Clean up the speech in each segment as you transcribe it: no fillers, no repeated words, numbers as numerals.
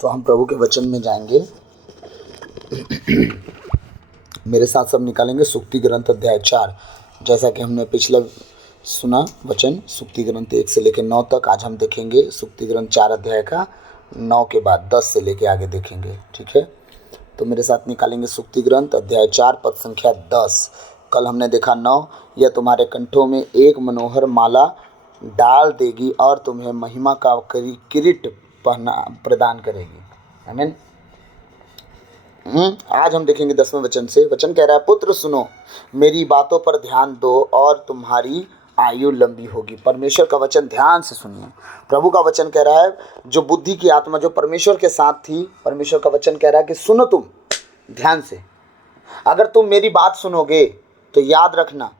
तो हम प्रभु के वचन में जाएंगे। मेरे साथ सब निकालेंगे सुक्ति ग्रंथ अध्याय 4। जैसा कि हमने पिछला सुना वचन सुक्ति ग्रंथ 1 से लेकर 9 तक, आज हम देखेंगे सुक्ति ग्रंथ 4 अध्याय का 9 के बाद 10 से लेकर आगे देखेंगे। ठीक है, तो मेरे साथ निकालेंगे सुक्ति ग्रंथ अध्याय 4 पद संख्या 10। कल हमने देखा 9, यह तुम्हारे कंठों में एक मनोहर माला डाल देगी और तुम्हें महिमा का किरीट पहना प्रदान करेगी। आमीन। आज हम देखेंगे 10वें वचन से। वचन कह रहा है, पुत्र सुनो, मेरी बातों पर ध्यान दो और तुम्हारी आयु लंबी होगी। परमेश्वर का वचन ध्यान से सुनिए। प्रभु का वचन कह रहा है, जो बुद्धि की आत्मा जो परमेश्वर के साथ थी, परमेश्वर का वचन कह रहा है कि सुनो तुम ध्यान से। अगर तुम मेरी बात सुनोगे तो याद रखना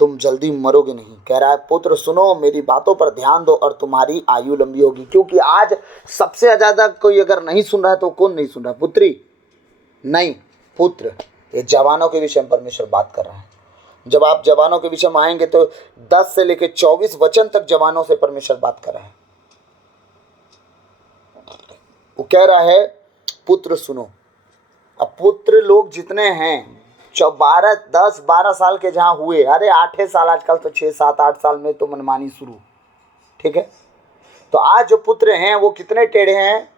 तुम जल्दी मरोगे नहीं। कह रहा है, पुत्र सुनो, मेरी बातों पर ध्यान दो और तुम्हारी आयु लंबी होगी। क्योंकि आज सबसे ज़्यादा कोई अगर नहीं सुन रहा है तो कौन नहीं सुन रहा? पुत्री नहीं, पुत्र। ये जवानों के विषय में परमेश्वर बात कर रहा है। जब आप जवानों के विषय में आएंगे तो 10 से लेकर 24 वचन तक जवानों से परमेश्वर बात कर रहा है। वो कह रहा है, पुत्र सुनो। अब पुत्र लोग जितने हैं, 10-12 साल के जहाँ हुए, अरे 8 साल, आजकल तो 6-7-8 साल में तो मनमानी शुरू। ठीक है, तो आज जो पुत्र हैं वो कितने टेढ़े हैं,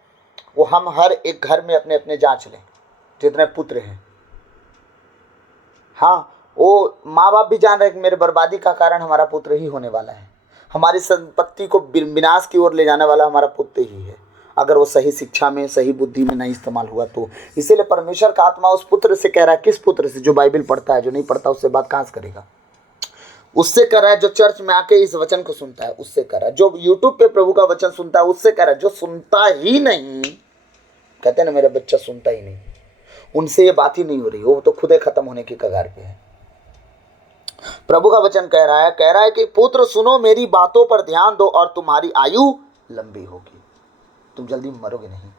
वो हम हर एक घर में अपने अपने जांच लें जितने पुत्र हैं। हाँ, वो माँ बाप भी जान रहे हैं कि मेरे बर्बादी का कारण हमारा पुत्र ही होने वाला है, हमारी संपत्ति को विनाश की ओर ले जाने वाला हमारा पुत्र ही है, अगर वो सही शिक्षा में सही बुद्धि में नहीं इस्तेमाल हुआ तो। इसीलिए परमेश्वर का आत्मा उस पुत्र से कह रहा है। किस पुत्र से? जो बाइबल पढ़ता है। जो नहीं पढ़ता उससे बात कहाँ से करेगा? उससे कर रहा है जो चर्च में आके इस वचन को सुनता है, उससे कर रहा है। जो यूट्यूब पे प्रभु का वचन सुनता है उससे कर रहा है। जो सुनता ही नहीं, कहते हैं ना मेरा बच्चा सुनता ही नहीं, उनसे ये बात ही नहीं हो रही, वो तो खुद खत्म होने की कगार पे है। प्रभु का वचन कह रहा है कि पुत्र सुनो, मेरी बातों पर ध्यान दो और तुम्हारी आयु लंबी होगी। तुम जल्दी मरोगे नहीं,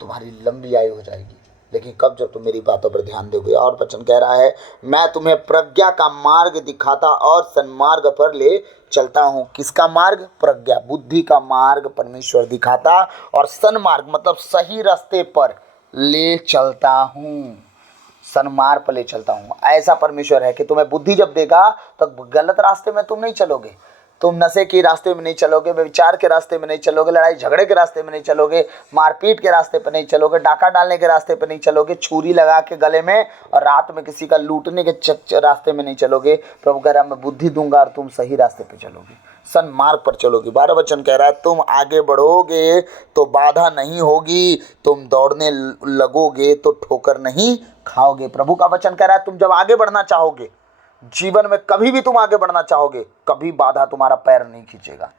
तुम्हारी लंबी आयु हो जाएगी। लेकिन कब? जब तुम मेरी बातों पर ध्यान दोगे। और वचन कह रहा है, मैं तुम्हें प्रज्ञा का मार्ग दिखाता और सन्मार्ग पर ले चलता हूँ। किसका मार्ग? प्रज्ञा, बुद्धि का मार्ग परमेश्वर दिखाता और सन्मार्ग मतलब सही रास्ते पर ले चलता हूँ, सन्मार्ग पर ले चलता हूँ। ऐसा परमेश्वर है कि तुम्हें बुद्धि जब देगा तो गलत रास्ते में तुम नहीं चलोगे, तुम नशे के रास्ते में नहीं चलोगे, व्यभिचार के रास्ते में नहीं चलोगे, लड़ाई झगड़े के रास्ते में नहीं चलोगे, मारपीट के रास्ते पर नहीं चलोगे, डाका डालने के रास्ते पर नहीं चलोगे, छुरी लगा के गले में और रात में किसी का लूटने के रास्ते में नहीं चलोगे। प्रभु कह रहा है, मैं बुद्धि दूंगा और तुम सही रास्ते पर चलोगे, सन्मार्ग पर चलोगे। 12 वचन कह रहा है, तुम आगे बढ़ोगे तो बाधा नहीं होगी, तुम दौड़ने लगोगे तो ठोकर नहीं खाओगे। प्रभु का वचन कह रहा है, तुम जब आगे बढ़ना चाहोगे जीवन में, कभी भी तुम आगे बढ़ना चाहोगे, कभी बाधा तुम्हारा पैर नहीं खींचेगा।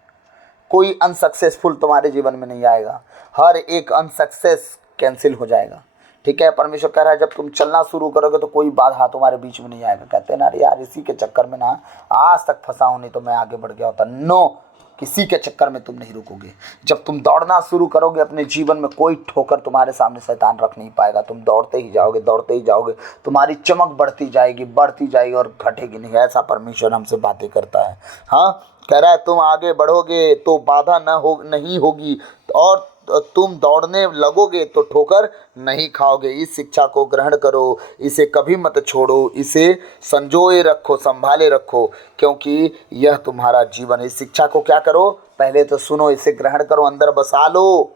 कोई अनसक्सेसफुल तुम्हारे जीवन में नहीं आएगा, हर एक अनसक्सेस कैंसिल हो जाएगा। ठीक है, परमेश्वर कह रहा है, जब तुम चलना शुरू करोगे तो कोई बाधा तुम्हारे बीच में नहीं आएगा। कहते हैं ना, अरे यार इसी के चक्कर में ना आज तक फंसा हूं, नहीं तो मैं आगे बढ़ गया होता। नो, किसी के चक्कर में तुम नहीं रुकोगे। जब तुम दौड़ना शुरू करोगे अपने जीवन में, कोई ठोकर तुम्हारे सामने शैतान रख नहीं पाएगा। तुम दौड़ते ही जाओगे, दौड़ते ही जाओगे, तुम्हारी चमक बढ़ती जाएगी और घटेगी नहीं। ऐसा परमेश्वर हमसे बातें करता है। हाँ, कह रहा है, तुम आगे बढ़ोगे तो बाधा नहीं होगी और तुम दौड़ने लगोगे तो ठोकर नहीं खाओगे। इस शिक्षा को ग्रहण करो, इसे कभी मत छोड़ो, इसे संजोए रखो, संभाले रखो, क्योंकि यह तुम्हारा जीवन है। इस शिक्षा को क्या करो? पहले तो सुनो, इसे ग्रहण करो, अंदर बसा लो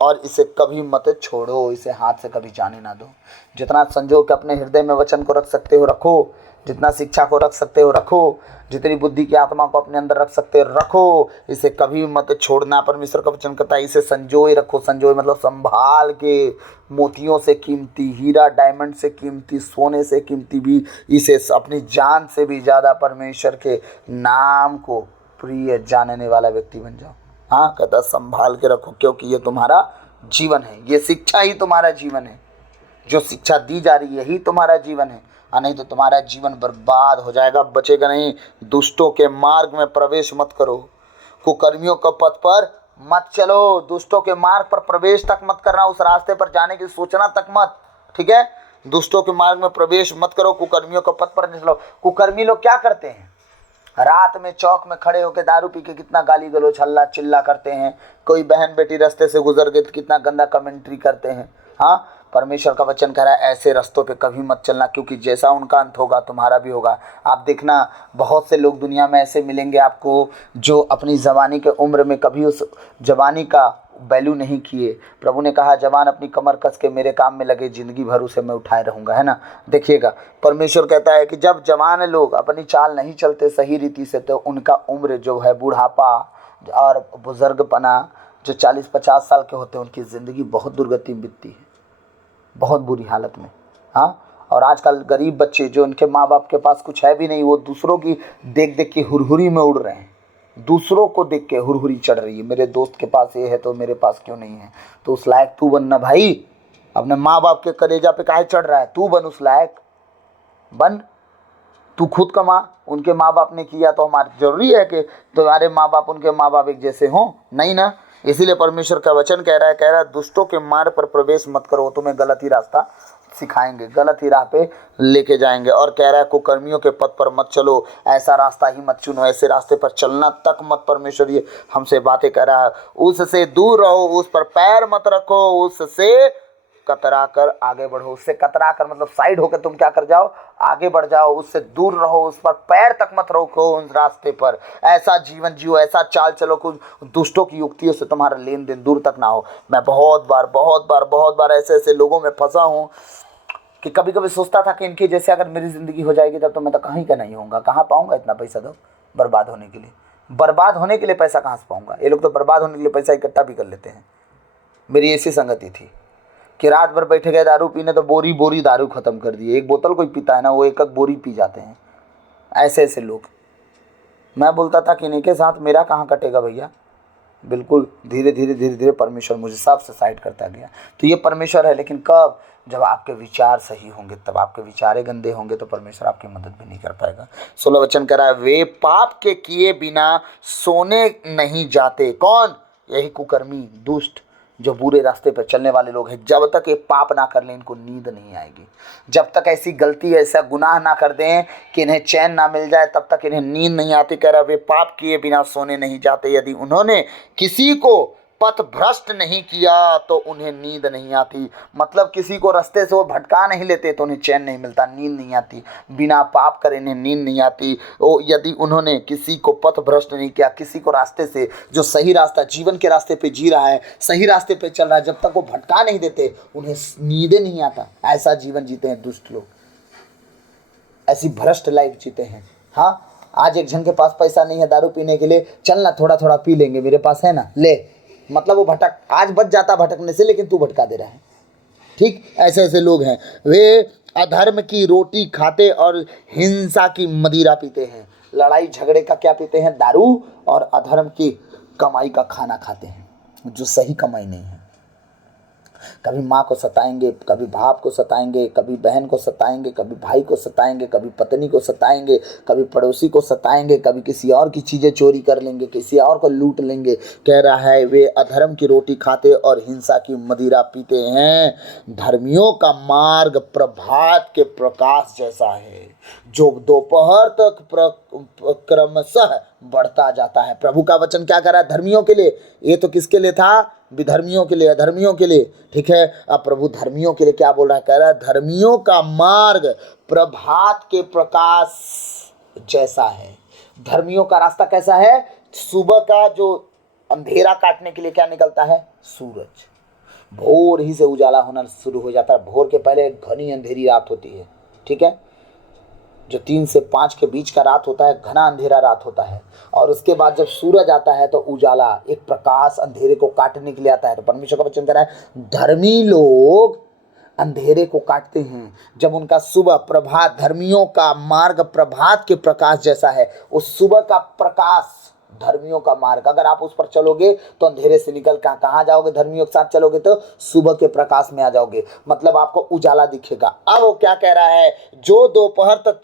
और इसे कभी मत छोड़ो, इसे हाथ से कभी जाने ना दो। जितना संजो के अपने हृदय में वचन को रख सकते हो रखो, जितना शिक्षा को रख सकते हो रखो, जितनी बुद्धि की आत्मा को अपने अंदर रख सकते हो रखो, इसे कभी मत छोड़ना। परमेश्वर का वचन कहता है, इसे संजोए रखो। संजोए मतलब संभाल के, मोतियों से कीमती, हीरा डायमंड से कीमती, सोने से कीमती भी, इसे अपनी जान से भी ज़्यादा परमेश्वर के नाम को प्रिय जानने वाला व्यक्ति बन जाओ। हाँ, कहता संभाल के रखो, क्योंकि ये तुम्हारा जीवन है, ये शिक्षा ही तुम्हारा जीवन है। जो शिक्षा दी जा रही है यही तुम्हारा जीवन है, और नहीं तो तुम्हारा जीवन बर्बाद हो जाएगा, बचेगा नहीं। दुष्टों के मार्ग में प्रवेश मत करो, कुकर्मियों के पथ पर मत चलो। दुष्टों के मार्ग पर प्रवेश तक मत करना, उस रास्ते पर जाने की सोचना तक मत। ठीक है, दुष्टों के मार्ग में प्रवेश मत करो, कुकर्मियों के पथ पर नहीं चलो। कुकर्मी लोग क्या करते हैं? रात में चौक में खड़े होकर दारू पी के कितना गाली गलौज हल्ला चिल्ला करते हैं, कोई बहन बेटी रास्ते से गुजर गए तो कितना गंदा कमेंट्री करते हैं। हाँ, परमेश्वर का वचन कह रहा है ऐसे रास्तों पे कभी मत चलना, क्योंकि जैसा उनका अंत होगा तुम्हारा भी होगा। आप देखना बहुत से लोग दुनिया में ऐसे मिलेंगे आपको जो अपनी जवानी के उम्र में कभी उस जवानी का वैल्यू नहीं किए। प्रभु ने कहा जवान अपनी कमर कस के मेरे काम में लगे, जिंदगी भर उसे मैं उठाए रहूँगा, है ना। देखिएगा परमेश्वर कहता है कि जब जवान लोग अपनी चाल नहीं चलते सही रीति से, तो उनका उम्र जो है बूढ़ापा और बुजुर्गपना, जो 40-50 साल के होते हैं, उनकी ज़िंदगी बहुत दुर्गति में बीतती है, बहुत बुरी हालत में। हाँ, और आजकल गरीब बच्चे जो उनके माँ बाप के पास कुछ है भी नहीं, वो दूसरों की देख देख के हुरहुरी में उड़ रहे हैं, दूसरों को देख के हुरहुरी चढ़ रही है, मेरे दोस्त के पास ये है तो मेरे पास क्यों नहीं है। तो उस लायक तू बनना भाई, अपने माँ बाप के कलेजा पे काहे चढ़ रहा है, तू बन उस लायक, बन, तू खुद कमा। उनके माँ बाप ने किया तो हमारा जरूरी है कि तुम्हारे माँ बाप उनके माँ बाप एक जैसे हों, नहीं ना। इसीलिए परमेश्वर का वचन कह रहा है दुष्टों के मार्ग पर प्रवेश मत करो, तुम्हें गलत ही रास्ता सिखाएंगे, गलत ही राह पे लेके जाएंगे। और कह रहा है कुकर्मियों के पथ पर मत चलो, ऐसा रास्ता ही मत चुनो, ऐसे रास्ते पर चलना तक मत। परमेश्वर ये हमसे बातें कर रहा है, उससे दूर रहो, उस पर पैर मत रखो, उससे कतरा कर आगे बढ़ो। उससे कतरा कर मतलब साइड होकर तुम क्या कर जाओ, आगे बढ़ जाओ, उससे दूर रहो, उस पर पैर तक मत रखो, उस रास्ते पर। ऐसा जीवन जियो, ऐसा चाल चलो कुछ दुष्टों की युक्तियों से तुम्हारा लेन देन दूर तक ना हो। मैं बहुत बार ऐसे ऐसे लोगों में फंसा हूँ कि कभी कभी सोचता था कि इनकी जैसे अगर मेरी ज़िंदगी हो जाएगी तब तो मैं तो कहीं का नहीं होऊंगा, कहाँ पाऊंगा इतना पैसा, तो बर्बाद होने के लिए, बर्बाद होने के लिए पैसा कहाँ से पाऊंगा। ये लोग तो बर्बाद होने के लिए पैसा इकट्ठा भी कर लेते हैं। मेरी ऐसी संगति थी कि रात भर बैठे गए दारू पीने तो बोरी बोरी दारू ख़त्म कर दिए। एक बोतल कोई पीता है ना, वो एक एक बोरी पी जाते हैं, ऐसे ऐसे लोग। मैं बोलता था कि इनके साथ मेरा कहाँ कटेगा भैया। बिल्कुल धीरे धीरे परमेश्वर मुझे सबसे साइड करता गया। तो ये परमेश्वर है, लेकिन कब, जब आपके विचार सही होंगे, तब आपके विचारे गंदे होंगे तो परमेश्वर आपकी मदद भी नहीं कर पाएगा। 16 वचन कह रहा है वे पाप के किए बिना सोने नहीं जाते। कौन? यही कुकर्मी, दुष्ट, जो बुरे रास्ते पर चलने वाले लोग हैं। जब तक ये पाप ना कर लें इनको नींद नहीं आएगी, जब तक ऐसी गलती ऐसा गुनाह ना कर दें कि इन्हें चैन ना मिल जाए तब तक इन्हें नींद नहीं आती। कह रहा वे पाप किए बिना सोने नहीं जाते, यदि उन्होंने किसी को पथ भ्रष्ट नहीं किया तो उन्हें नींद नहीं आती। मतलब किसी को रास्ते से वो भटका नहीं लेते तो उन्हें चैन नहीं मिलता, नींद नहीं आती। बिना पाप करे इन्हें नींद नहीं आती। वो यदि उन्होंने किसी को पथ भ्रष्ट नहीं किया, किसी को रास्ते से, जो सही रास्ता जीवन के रास्ते पे जी रहा है, सही रास्ते पे चल रहा है, जब तक वो भटका नहीं देते उन्हें नींद नहीं आता। ऐसा जीवन जीते हैं दुष्ट लोग, ऐसी भ्रष्ट लाइफ जीते हैं। हाँ, आज एक जन के पास पैसा नहीं है दारू पीने के लिए, चलना थोड़ा थोड़ा पी लेंगे, मेरे पास है ना, ले। मतलब वो भटक, आज बच जाता भटकने से, लेकिन तू भटका दे रहा है। ठीक, ऐसे ऐसे लोग हैं। वे अधर्म की रोटी खाते और हिंसा की मदिरा पीते हैं। लड़ाई झगड़े का क्या पीते हैं? दारू। और अधर्म की कमाई का खाना खाते हैं, जो सही कमाई नहीं है। कभी माँ को सताएंगे, कभी बाप को सताएंगे, कभी बहन को सताएंगे, कभी भाई को सताएंगे, कभी पत्नी को सताएंगे, कभी पड़ोसी को सताएंगे, कभी किसी और की चीज़ें चोरी कर लेंगे, किसी और को लूट लेंगे। कह रहा है वे अधर्म की रोटी खाते और हिंसा की मदिरा पीते हैं। धर्मियों का मार्ग प्रभात के प्रकाश जैसा है, जो दोपहर तक क्रमशः बढ़ता जाता है। प्रभु का वचन क्या कर रहा है? धर्मियों के लिए। ये तो किसके लिए था? विधर्मियों के लिए, अधर्मियों के लिए। ठीक है, अब प्रभु धर्मियों के लिए क्या बोल रहा है? कह रहा है धर्मियों का मार्ग प्रभात के प्रकाश जैसा है। धर्मियों का रास्ता कैसा है? सुबह का जो अंधेरा काटने के लिए क्या निकलता है? सूरज। भोर ही से उजाला होना शुरू हो जाता है। भोर के पहले घनी अंधेरी रात होती है। ठीक है, जो 3 से 5 के बीच का रात होता है, घना अंधेरा रात होता है। और उसके बाद जब सूरज आता है तो उजाला, एक प्रकाश अंधेरे को काटने के लिए आता है। तो परमेश्वर का वचन कह रहा है धर्मी लोग अंधेरे को काटते हैं जब उनका सुबह प्रभात, धर्मियों का मार्ग प्रभात के प्रकाश जैसा है। उस सुबह का प्रकाश धर्मियों का मार्ग, अगर आप उस पर चलोगे तो अंधेरे से निकल कहाँ जाओगे? धर्मियों के साथ चलोगे तो सुबह के प्रकाश में आ जाओगे, मतलब आपको उजाला दिखेगा। अब वो क्या कह रहा है? जो दोपहर तक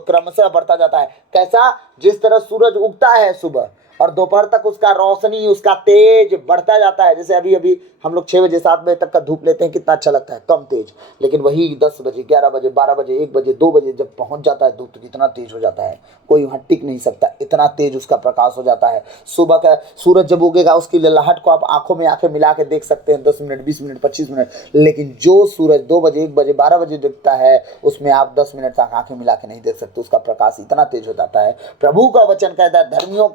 क्रमशः बढ़ता जाता है। कैसा? जिस तरह सूरज उगता है सुबह और दोपहर तक उसका रोशनी, उसका तेज बढ़ता जाता है। जैसे अभी अभी हम लोग 6 बजे 7 बजे तक का धूप लेते हैं, कितना अच्छा लगता है, कम तेज। लेकिन वही 10 बजे 11 बजे 12 बजे 1 बजे 2 बजे जब पहुंच जाता है धूप, तो कितना तेज हो जाता है, कोई वहाँ टिक नहीं सकता, इतना तेज उसका प्रकाश हो जाता है। सुबह का सूरज जब उगेगा उसकी ललहट को आप आंखों में आंखें मिला के देख सकते हैं, 10 मिनट 20 मिनट 25 मिनट। लेकिन जो सूरज 2 बजे 1 बजे 12 बजे दिखता है, उसमें आप 10 मिनट तक आंखें मिला के नहीं देख सकते, उसका प्रकाश इतना तेज हो जाता है। प्रभु का वचन कहता है धर्मियों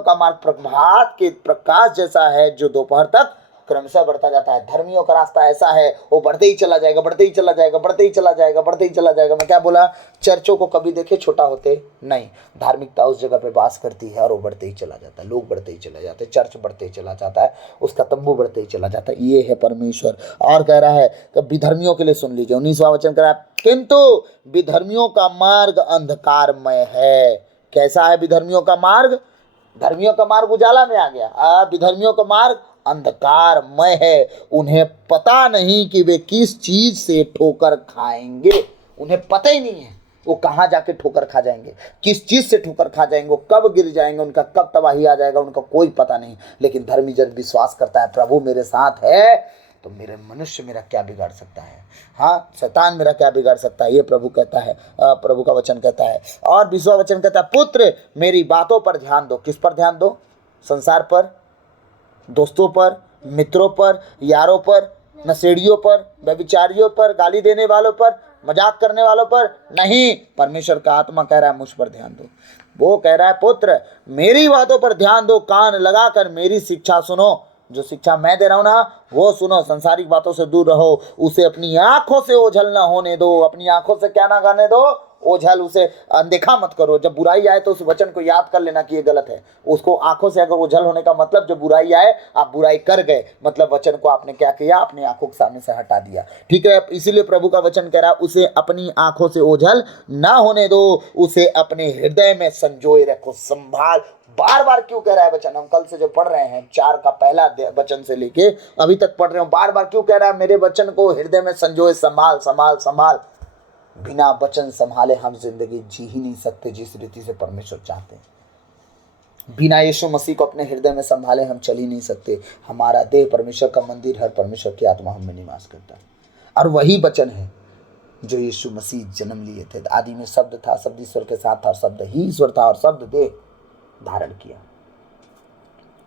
का मार्ग प्रभात के प्रकाश जैसा है, जो दोपहर तक क्रमशः बढ़ता जाता है। धर्मियों का रास्ता ऐसा है, वो बढ़ते ही चला जाएगा, बढ़ते ही चला जाएगा, बढ़ते ही चला जाएगा, बढ़ते ही चला जाएगा। मैं क्या बोला, चर्चों को कभी देखे छोटा होते नहीं, धार्मिकता उस जगह पे वास करती है और वो बढ़ते ही चला जाता है, लोग बढ़ते ही चला जाते हैं, चर्च बढ़ते ही चला जाता है, उसका तंबू बढ़ते ही चला जाता है। ये है परमेश्वर। और कह रहा है कि विधर्मियों के लिए सुन लीजिए, 19वां वचन कह रहा है, किंतु विधर्मियों का मार्ग अंधकारमय है। कैसा है विधर्मियों का मार्ग? धर्मियों का मार्ग उजाला में आ गया, विधर्मियों का मार्ग अंधकारमय है। उन्हें पता नहीं कि वे किस चीज से ठोकर खाएंगे, उन्हें पता ही नहीं है वो कहाँ जाके ठोकर खा जाएंगे, किस चीज से ठोकर खा जाएंगे, वो कब गिर जाएंगे, उनका कब तबाही आ जाएगा, उनका कोई पता नहीं। लेकिन धर्मी जब विश्वास करता है प्रभु मेरे साथ है, तो मेरे मनुष्य मेरा क्या बिगाड़ सकता है, हाँ शैतान मेरा क्या बिगाड़ सकता है, ये प्रभु कहता है, प्रभु का वचन कहता है। और 20वां वचन कहता है, पुत्र मेरी बातों पर ध्यान दो। किस पर ध्यान दो? संसार पर, दोस्तों पर, मित्रों पर, यारों पर, नशेड़ियों पर, व्यभिचारियों पर, गाली देने वालों पर, मजाक करने वालों पर नहीं। परमेश्वर का आत्मा कह रहा है मुझ पर ध्यान दो। वो कह रहा है पुत्र मेरी बातों पर ध्यान दो, कान लगाकर मेरी शिक्षा सुनो। जो शिक्षा मैं दे रहा हूं ना वो सुनो, संसारिक बातों से दूर रहो, उसे अपनी आंखों से ओझल ना होने दो। अपनी आंखों से क्या ना करने दो? ओझल, उसे अनदेखा मत करो। जब बुराई आए तो उस वचन को याद कर लेना कि ये गलत है। उसको आंखों से अगर ओझल होने का मतलब, जब बुराई आए आप बुराई कर गए, मतलब वचन को आपने क्या किया, अपनी आंखों के सामने से हटा दिया। ठीक है, इसीलिए प्रभु का वचन कह रहा है उसे अपनी आंखों से ओझल ना होने दो, उसे अपने हृदय में संजोए रखो, संभाल। बार बार क्यों कह रहा है वचन? हम कल से जो पढ़ रहे हैं 4 का पहला वचन से लेके अभी तक पढ़ रहे हो, बार बार क्यों कह रहा है मेरे वचन को हृदय में संजोए, संभाल संभाल संभाल। बिना वचन संभाले हम जिंदगी जी ही नहीं सकते जिस रीति से परमेश्वर चाहते हैं। बिना यीशु मसीह को अपने हृदय में संभाले हम चल ही नहीं सकते। हमारा देह परमेश्वर का मंदिर है, परमेश्वर की आत्मा हम में निवास करता है। और वही वचन है जो यीशु मसीह जन्म लिए थे। आदि में शब्द था, शब्द ईश्वर के साथ था, शब्द ही ईश्वर था, और शब्द देह धारण किया।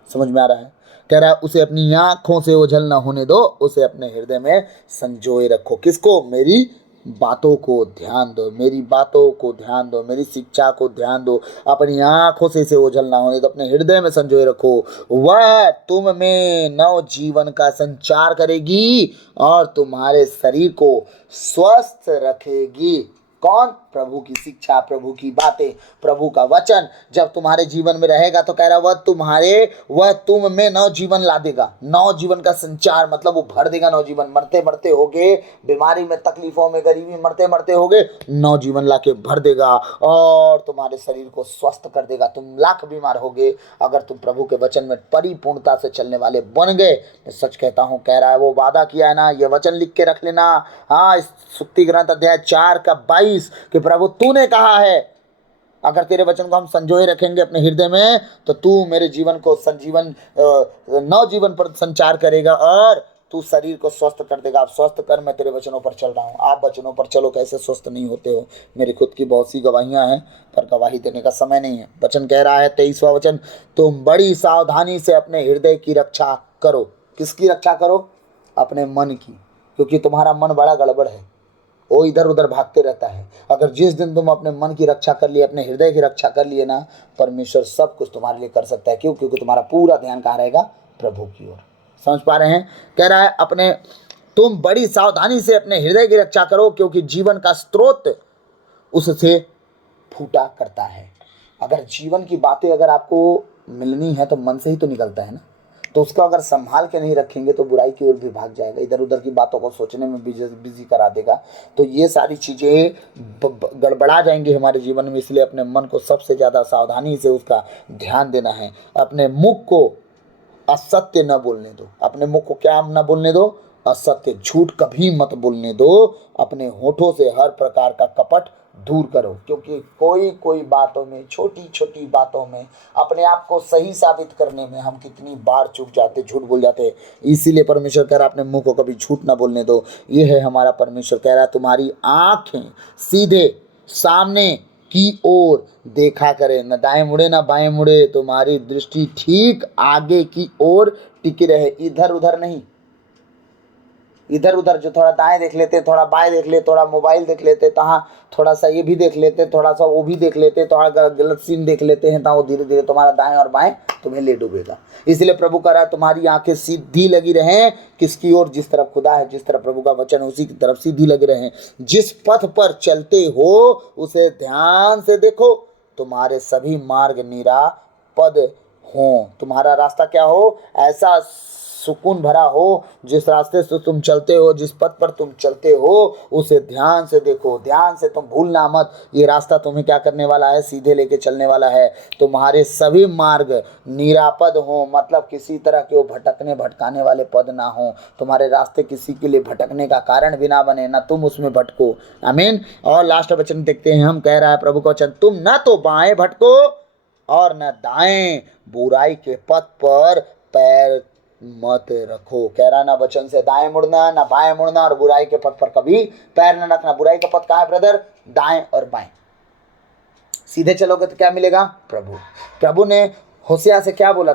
समझ में आ रहा है? कह रहा है उसे अपनी आंखों से ओझल ना होने दो, उसे अपने हृदय में संजोए रखो। किसको? मेरी बातों को ध्यान दो, मेरी बातों को ध्यान दो, मेरी शिक्षा को ध्यान दो। अपनी आंखों से इसे ओझल ना होने दो, अपने हृदय में संजोए रखो। वह तुम में नव जीवन का संचार करेगी और तुम्हारे शरीर को स्वस्थ रखेगी। कौन? प्रभु की शिक्षा, प्रभु की बातें, प्रभु का वचन जब तुम्हारे जीवन में रहेगा तो कह रहा वह तुम में नव जीवन ला देगा। नव जीवन का संचार मतलब वो भर देगा नव जीवन। मरते मरते होगे, बीमारी में, तकलीफों में, गरीबी, मरते मरते होगे, नव जीवन ला के भर देगा और तुम्हारे शरीर को स्वस्थ कर देगा। तुम लाख बीमार होगे, अगर तुम प्रभु के वचन में परिपूर्णता से चलने वाले बन गए। मैं सच कहता हूँ, कह रहा है वो वादा किया है ना, ये वचन लिख के रख लेना। हाँ, इस सुक्ति ग्रंथ अध्याय 4 का 22 कि प्रभु तूने कहा है अगर तेरे वचन को हम संजोए रखेंगे अपने हृदय में तो तू मेरे जीवन को संजीवन नव जीवन पर संचार करेगा और तू शरीर को स्वस्थ कर देगा। आप स्वस्थ कर, मैं तेरे वचनों पर चल रहा हूँ। आप वचनों पर चलो, कैसे स्वस्थ नहीं होते हो? मेरी खुद की बहुत सी गवाहियाँ हैं, पर गवाही देने का समय नहीं है। वचन कह रहा है 23वां वचन, तुम बड़ी सावधानी से अपने हृदय की रक्षा करो। किसकी रक्षा करो? अपने मन की, क्योंकि तुम्हारा मन बड़ा गड़बड़ है, वो इधर उधर भागते रहता है। अगर जिस दिन तुम अपने मन की रक्षा कर लिए, अपने हृदय की रक्षा कर लिए ना, परमेश्वर सब कुछ तुम्हारे लिए कर सकता है। क्यों? क्योंकि तुम्हारा पूरा ध्यान कहाँ रहेगा? प्रभु की ओर। समझ पा रहे हैं? कह रहा है तुम बड़ी सावधानी से अपने हृदय की रक्षा करो, क्योंकि जीवन का स्रोत उससे फूटा करता है। अगर जीवन की बातें अगर आपको मिलनी है तो मन से ही तो निकलता है ना, तो उसको अगर संभाल के नहीं रखेंगे तो बुराई की ओर भी भाग जाएगा, इधर उधर की बातों को सोचने में बिजी करा देगा। तो ये सारी चीज़ें गड़बड़ा जाएंगी हमारे जीवन में। इसलिए अपने मन को सबसे ज़्यादा सावधानी से उसका ध्यान देना है। अपने मुख को असत्य न बोलने दो। अपने मुख को क्या न बोलने दो? असत्य, झूठ कभी मत बोलने दो। अपने होठों से हर प्रकार का कपट दूर करो, क्योंकि कोई कोई बातों में, छोटी छोटी बातों में अपने आप को सही साबित करने में हम कितनी बार चूक जाते, झूठ बोल जाते। इसीलिए परमेश्वर कह रहा है अपने मुंह को कभी झूठ ना बोलने दो। ये है हमारा परमेश्वर कह रहा है तुम्हारी आंखें सीधे सामने की ओर देखा करे, न दाएं मुड़े न बाएं मुड़े, तुम्हारी दृष्टि ठीक आगे की ओर टिकी रहे, इधर उधर नहीं। इधर उधर जो थोड़ा दाएं देख लेते, थोड़ा बाएं देख लेते, थोड़ा मोबाइल देख लेते, तो हाँ थोड़ा सा ये भी देख लेते, थोड़ा सा वो भी देख लेते, थोड़ा गलत सीन देख लेते हैं, तो वो धीरे धीरे तुम्हारा दाएं और बाएं तुम्हें ले डूबेगा। इसलिए प्रभु कह रहा है तुम्हारी आंखें सीधी लगी रहें किसकी ओर, जिस तरफ खुदा है, जिस तरफ प्रभु का वचन है उसी की तरफ सीधी लगी रहें। जिस पथ पर चलते हो उसे ध्यान से देखो, तुम्हारे सभी मार्ग निरापद हो। तुम्हारा रास्ता क्या हो, ऐसा सुकून भरा हो, जिस रास्ते से तुम चलते हो, जिस पथ पर तुम चलते हो उसे ध्यान से देखो, ध्यान से तुम भूलना मत। ये रास्ता तुम्हें क्या करने वाला है, सीधे लेके चलने वाला है। तुम्हारे सभी मार्ग निरापद हो, मतलब किसी तरह के वो भटकने भटकाने वाले पद ना हो। तुम्हारे रास्ते किसी के लिए भटकने का कारण भी ना बने, ना तुम उसमें भटको। आमीन। और लास्ट वचन देखते हैं, हम कह रहा है प्रभु का वचन, तुम ना तो बाएं भटको और न दाएं, बुराई के पथ पर पैर मत रखो। कह रहा ना वचन से दाएं मुड़ना, ना बाएं मुड़ना, और बुराई के पथ पर कभी पैर न रखना। बुराई का पथ कहाँ है ब्रदर, दाएं और बाएं। सीधे चलोगे तो क्या मिलेगा, प्रभु ने होशिया से क्या बोला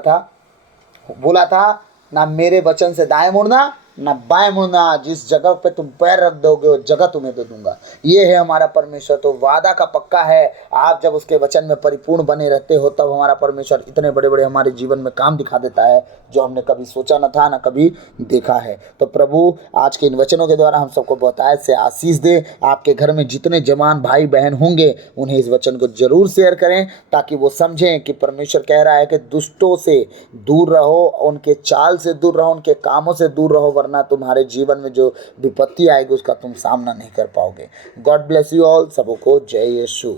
था, ना मेरे वचन से दाएं मुड़ना ना बाएं मुड़ना, जिस जगह पे तुम पैर रख दोगे वो जगह तुम्हें दे दूंगा। ये है हमारा परमेश्वर। तो वादा का पक्का है, आप जब उसके वचन में परिपूर्ण बने रहते हो तब हमारा परमेश्वर इतने बड़े बड़े हमारे जीवन में काम दिखा देता है जो हमने कभी सोचा न था, न कभी देखा है। तो प्रभु आज के इन वचनों के द्वारा हम सबको बहुतायत से आशीष दे। आपके घर में जितने जवान भाई बहन होंगे उन्हें इस वचन को जरूर शेयर करें, ताकि वो समझें कि परमेश्वर कह रहा है कि दुष्टों से दूर रहो, उनके चाल से दूर रहो, उनके कामों से दूर रहो, वरना तुम्हारे जीवन में जो विपत्ति आएगी उसका तुम सामना नहीं कर पाओगे। God bless you all. सबको जय यीशु।